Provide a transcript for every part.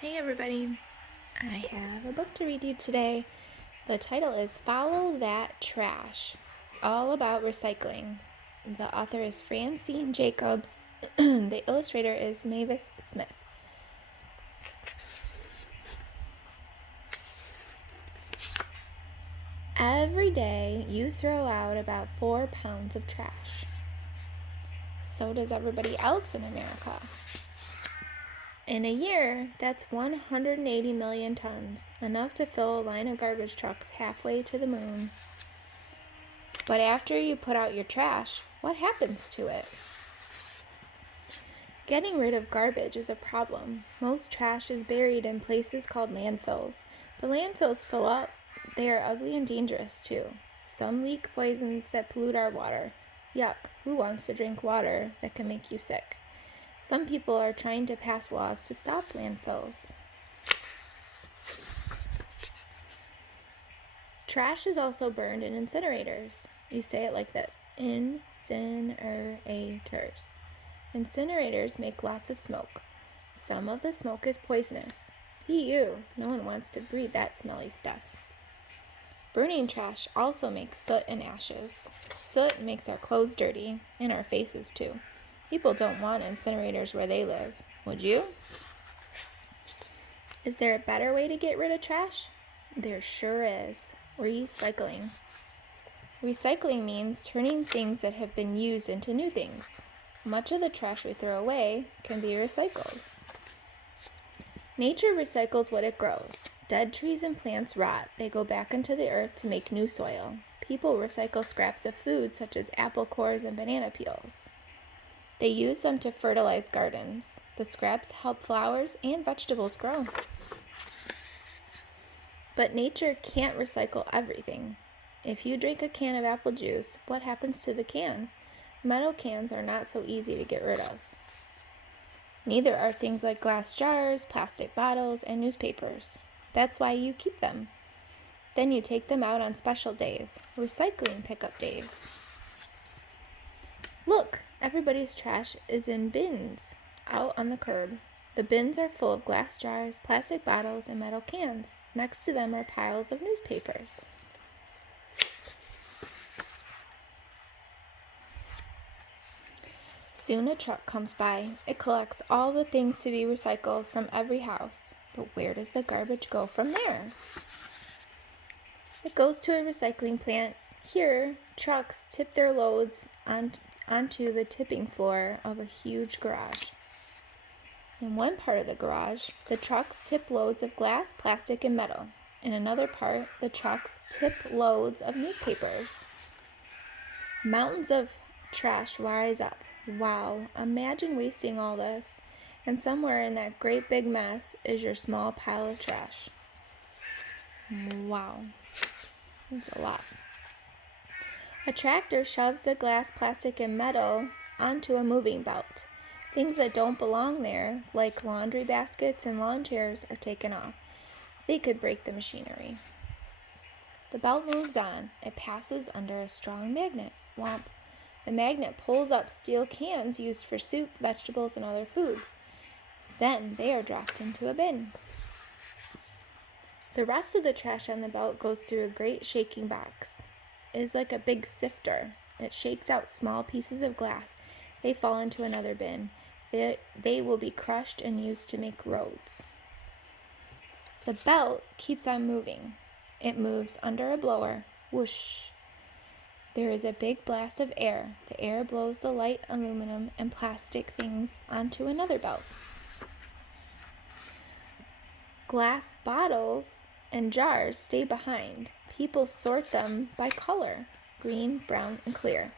Hey everybody, I have a book to read you today. The title is Follow That Trash, all about recycling. The author is Francine Jacobs. The illustrator is Mavis Smith. Every day you throw out about 4 pounds of trash. So does everybody else in America. In a year, that's 180 million tons, enough to fill a line of garbage trucks halfway to the moon. But after you put out your trash, what happens to it? Getting rid of garbage is a problem. Most trash is buried in places called landfills. But landfills fill up. They are ugly and dangerous too. Some leak poisons that pollute our water. Yuck, who wants to drink water that can make you sick? Some people are trying to pass laws to stop landfills. Trash is also burned in incinerators. You say it like this: incinerators. Incinerators make lots of smoke. Some of the smoke is poisonous. Ew, no one wants to breathe that smelly stuff. Burning trash also makes soot and ashes. Soot makes our clothes dirty, and our faces too. People don't want incinerators where they live. Would you? Is there a better way to get rid of trash? There sure is. Recycling. Recycling means turning things that have been used into new things. Much of the trash we throw away can be recycled. Nature recycles what it grows. Dead trees and plants rot. They go back into the earth to make new soil. People recycle scraps of food such as apple cores and banana peels. They use them to fertilize gardens. The scraps help flowers and vegetables grow. But nature can't recycle everything. If you drink a can of apple juice, what happens to the can? Metal cans are not so easy to get rid of. Neither are things like glass jars, plastic bottles, and newspapers. That's why you keep them. Then you take them out on special days, recycling pickup days. Look, everybody's trash is in bins out on the curb. The bins are full of glass jars, plastic bottles, and metal cans. Next to them are piles of newspapers. Soon a truck comes by. It collects all the things to be recycled from every house. But where does the garbage go from there? It goes to a recycling plant. Here, trucks tip their loads onto the tipping floor of a huge garage. In one part of the garage, the trucks tip loads of glass, plastic, and metal. In another part, the trucks tip loads of newspapers. Mountains of trash rise up. Wow, imagine wasting all this, and somewhere in that great big mess is your small pile of trash. Wow, that's a lot. A tractor shoves the glass, plastic, and metal onto a moving belt. Things that don't belong there, like laundry baskets and lawn chairs, are taken off. They could break the machinery. The belt moves on. It passes under a strong magnet. Whomp. The magnet pulls up steel cans used for soup, vegetables, and other foods. Then they are dropped into a bin. The rest of the trash on the belt goes through a great shaking box. It is like a big sifter. It shakes out small pieces of glass. They fall into another bin. They will be crushed and used to make roads. The belt keeps on moving. It moves under a blower. Whoosh. There is a big blast of air. The air blows the light aluminum and plastic things onto another belt. Glass bottles and jars stay behind. People sort them by color: green, brown, and clear.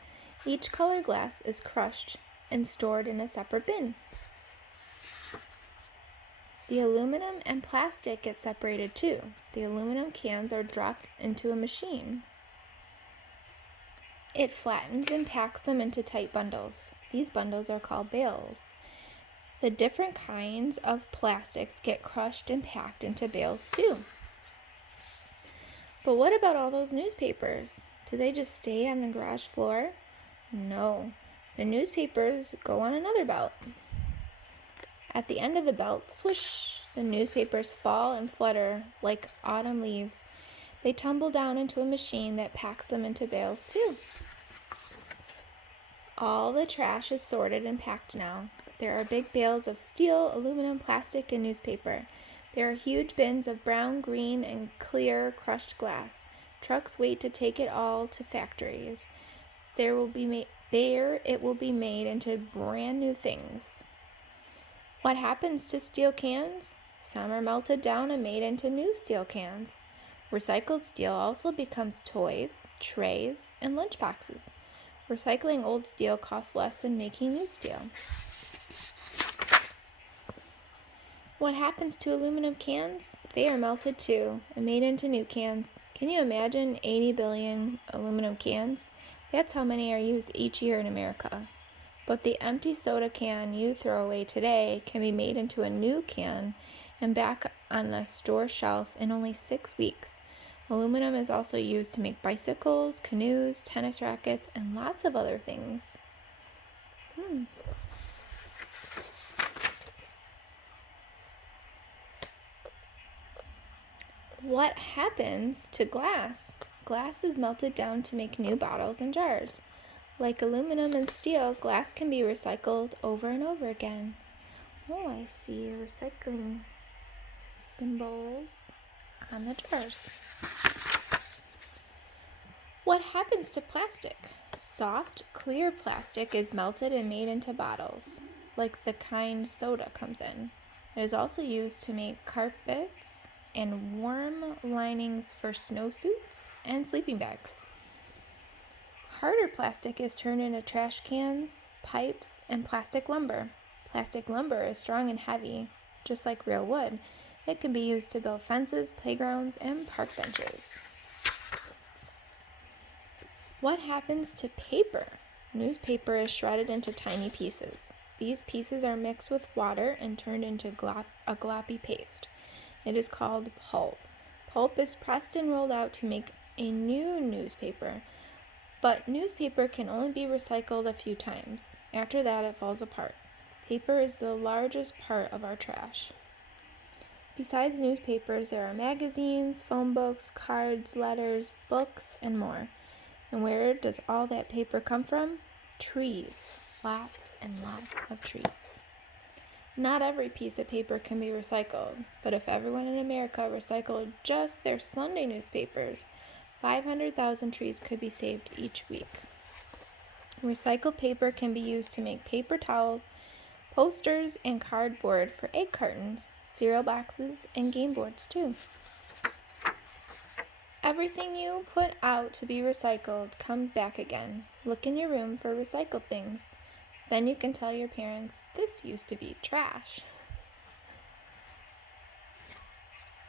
Each color glass is crushed and stored in a separate bin. The aluminum and plastic get separated too. The aluminum cans are dropped into a machine. It flattens and packs them into tight bundles. These bundles are called bales. The different kinds of plastics get crushed and packed into bales too. But what about all those newspapers? Do they just stay on the garage floor? No. The newspapers go on another belt. At the end of the belt, swoosh, The newspapers fall and flutter like autumn leaves. They tumble down into a machine that packs them into bales too. All the trash is sorted and packed now. There are big bales of steel, aluminum, plastic, and newspaper. There are huge bins of brown, green, and clear crushed glass. Trucks wait to take it all to factories. There it will be made into brand new things. What happens to steel cans? Some are melted down and made into new steel cans. Recycled steel also becomes toys, trays, and lunchboxes. Recycling old steel costs less than making new steel. What happens to aluminum cans? They are melted too and made into new cans. Can you imagine 80 billion aluminum cans? That's how many are used each year in America. But the empty soda can you throw away today can be made into a new can and back on a store shelf in only 6 weeks. Aluminum is also used to make bicycles, canoes, tennis rackets, and lots of other things. What happens to glass? Glass is melted down to make new bottles and jars. Like aluminum and steel, glass can be recycled over and over again. Oh, I see recycling symbols on the jars. What happens to plastic? Soft, clear plastic is melted and made into bottles, like the kind soda comes in. It is also used to make carpets and warm linings for snowsuits and sleeping bags. Harder plastic is turned into trash cans, pipes, and plastic lumber. Plastic lumber is strong and heavy, just like real wood. It can be used to build fences, playgrounds, and park benches. What happens to paper? Newspaper is shredded into tiny pieces. These pieces are mixed with water and turned into a gloppy paste. It is called pulp. Pulp is pressed and rolled out to make a new newspaper. But newspaper can only be recycled a few times. After that, it falls apart. Paper is the largest part of our trash. Besides newspapers, there are magazines, phone books, cards, letters, books, and more. And where does all that paper come from? Trees. Lots and lots of trees. Not every piece of paper can be recycled, but if everyone in America recycled just their Sunday newspapers, 500,000 trees could be saved each week. Recycled paper can be used to make paper towels, posters, and cardboard for egg cartons, cereal boxes, and game boards too. Everything you put out to be recycled comes back again. Look in your room for recycled things. Then you can tell your parents, this used to be trash.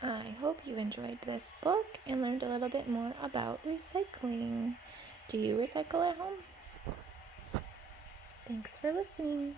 I hope you enjoyed this book and learned a little bit more about recycling. Do you recycle at home? Thanks for listening.